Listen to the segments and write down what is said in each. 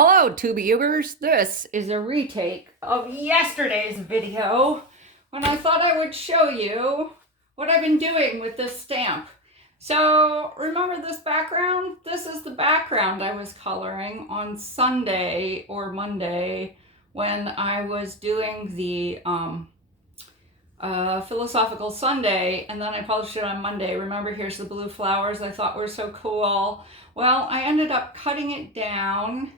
Hello, TubeUbers. This is a retake of yesterday's video when I thought I would show you what I've been doing with this stamp. So remember this background? This is the background I was coloring on Sunday or Monday when I was doing the Philosophical Sunday, and then I published it on Monday. Remember, here's the blue flowers I thought were so cool. Well, I ended up cutting it down.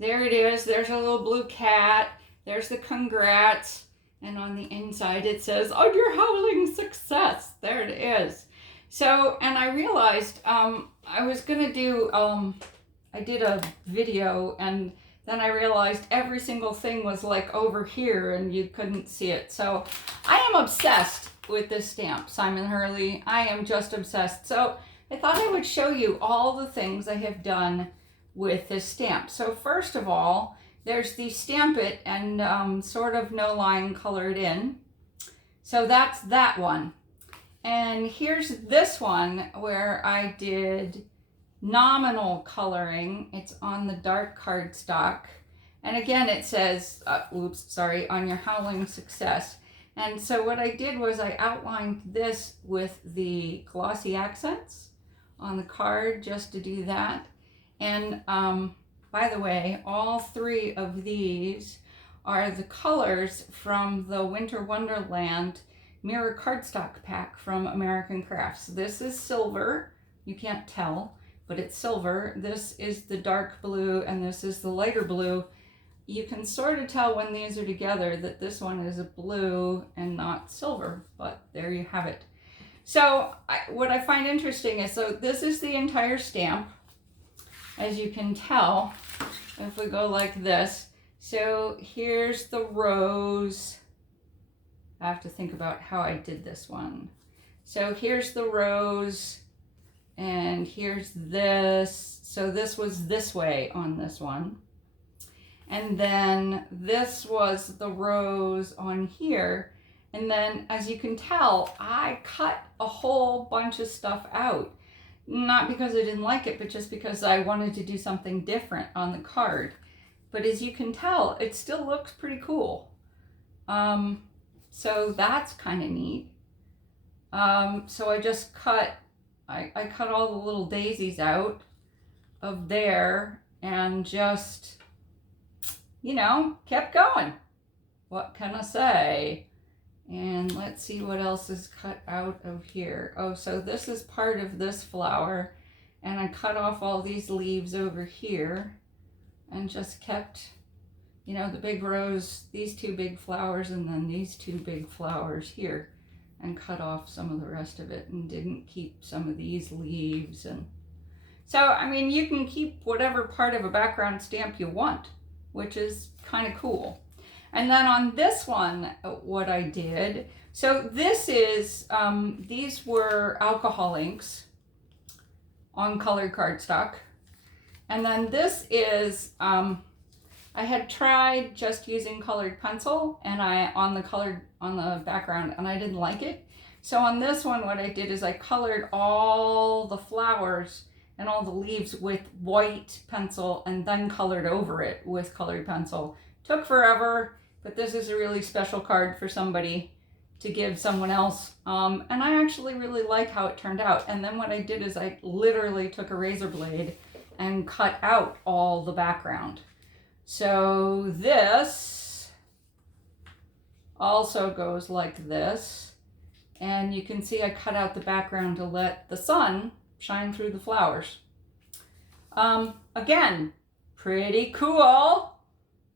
There it is. There's a little blue cat. There's the congrats. And on the inside it says, "On your howling success." There it is. So, and I realized I was going to do, I did a video, and then I realized every single thing was like over here and you couldn't see it. So I am obsessed with this stamp, Simon Hurley. I am just obsessed. So I thought I would show you all the things I have done with this stamp. So first of all, there's the Stamp It and sort of no line colored in. So that's that one. And here's this one where I did nominal coloring. It's on the dark cardstock. And again, it says, on your howling success. And so what I did was I outlined this with the glossy accents on the card just to do that. And by the way, all three of these are the colors from the Winter Wonderland mirror cardstock pack from American Crafts. This is silver. You can't tell, but it's silver. This is the dark blue, and this is the lighter blue. You can sort of tell when these are together that this one is a blue and not silver, but there you have it. So what I find interesting is, so this is the entire stamp. As you can tell, if we go like this, so here's the rose. I have to think about how I did this one. So here's the rose, and here's this. So this was this way on this one. And then this was the rose on here. And then, as you can tell, I cut a whole bunch of stuff out. Not because I didn't like it, but just because I wanted to do something different on the card. But as you can tell, it still looks pretty cool. So that's kind of neat. So I just cut, I cut all the little daisies out of there and just, kept going. What can I say? And let's see what else is cut out of here. Oh, so this is part of this flower, and I cut off all these leaves over here and just kept, the big rose, these two big flowers, and then these two big flowers here, and cut off some of the rest of it and didn't keep some of these leaves. And so, I mean, you can keep whatever part of a background stamp you want, which is kind of cool. And then on this one, what I did, so this is, these were alcohol inks on colored cardstock. And then this is, I had tried just using colored pencil and on the background, and I didn't like it. So on this one, what I did is I colored all the flowers and all the leaves with white pencil and then colored over it with colored pencil. Took forever. But this is a really special card for somebody to give someone else. And I actually really like how it turned out. And then what I did is I literally took a razor blade and cut out all the background. So this also goes like this. And you can see I cut out the background to let the sun shine through the flowers. Again, pretty cool.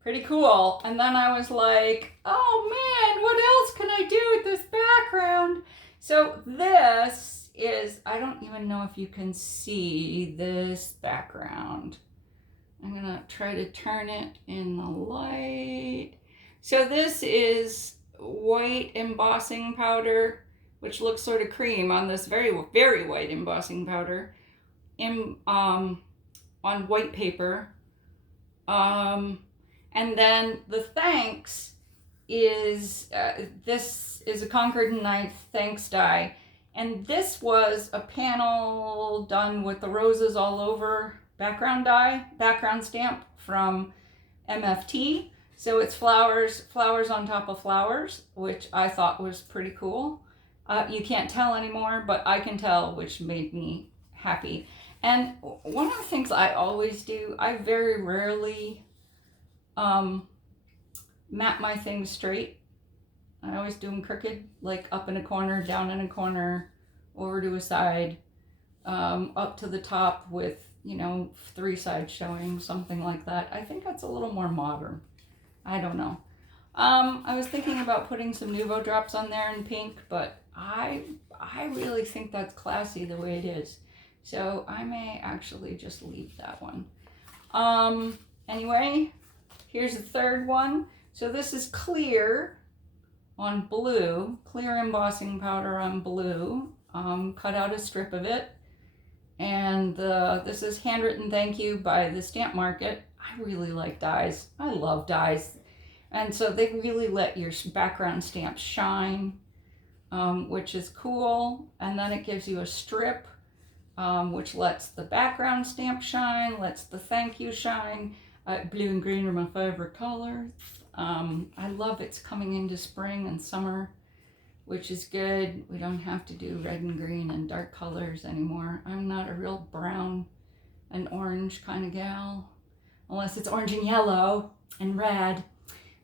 Pretty cool. And then I was like, oh man, what else can I do with this background? So this is, I don't even know if you can see this background. I'm gonna try to turn it in the light. So this is white embossing powder, which looks sort of cream on this very, very white embossing powder on white paper. And then the thanks is, this is a Concord and Knife thanks die. And this was a panel done with the roses all over background stamp from MFT. So it's flowers on top of flowers, which I thought was pretty cool. You can't tell anymore, but I can tell, which made me happy. And one of the things I always do, I very rarely map my things straight. I always do them crooked, like up in a corner, down in a corner, over to a side, up to the top with, 3 sides showing, something like that. I think that's a little more modern. I don't know. I was thinking about putting some Nuvo drops on there in pink, but I really think that's classy the way it is. So I may actually just leave that one. Anyway, here's the third one. So this is clear on blue, clear embossing powder on blue. Cut out a strip of it. And this is Handwritten Thank You by the Stamp Market. I really like dies. I love dies. And so they really let your background stamp shine, which is cool. And then it gives you a strip, which lets the background stamp shine, lets the thank you shine. Blue and green are my favorite colors. I love it's coming into spring and summer, which is good. We don't have to do red and green and dark colors anymore. I'm not a real brown and orange kind of gal, unless it's orange and yellow and red.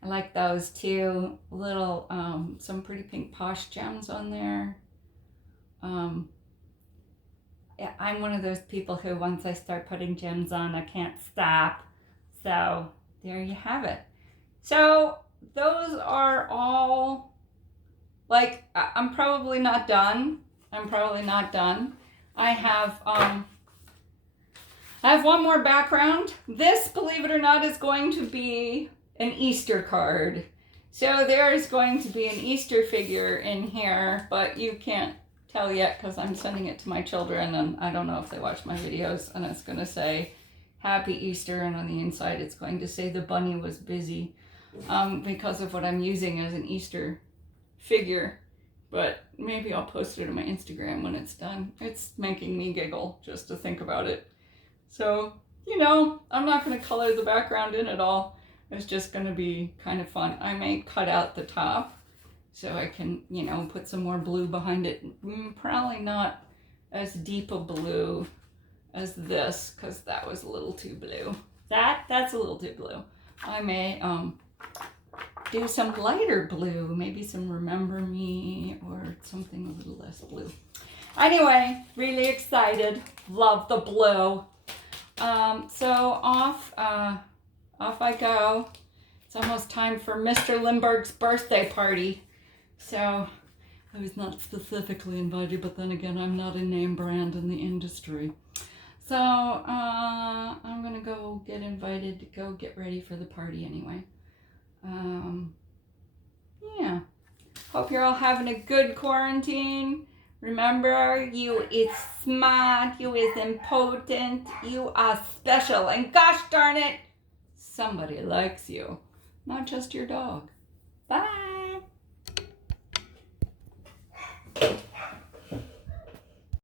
I like those too. Little, some pretty pink posh gems on there. Yeah, I'm one of those people who once I start putting gems on, I can't stop. So there you have it. So those are all, like, I'm probably not done. I have one more background. This, believe it or not, is going to be an Easter card. So there's going to be an Easter figure in here, but you can't tell yet because I'm sending it to my children and I don't know if they watch my videos, and it's going to say Happy Easter, and on the inside it's going to say the bunny was busy because of what I'm using as an Easter figure. But maybe I'll post it on my Instagram when it's done. It's making me giggle just to think about it. So, I'm not going to color the background in at all. It's just going to be kind of fun. I may cut out the top so I can, put some more blue behind it. Probably not as deep a blue as this, because that was a little too blue. That's a little too blue. I may do some lighter blue, maybe some Remember Me or something a little less blue. Anyway, really excited. Love the blue. So off I go. It's almost time for Mr. Lindbergh's birthday party. So I was not specifically invited, but then again, I'm not a name brand in the industry. So I'm gonna go get invited to go get ready for the party anyway. Yeah. Hope you're all having a good quarantine. Remember, you is smart, you is important, you are special, and gosh darn it, somebody likes you, not just your dog. Bye.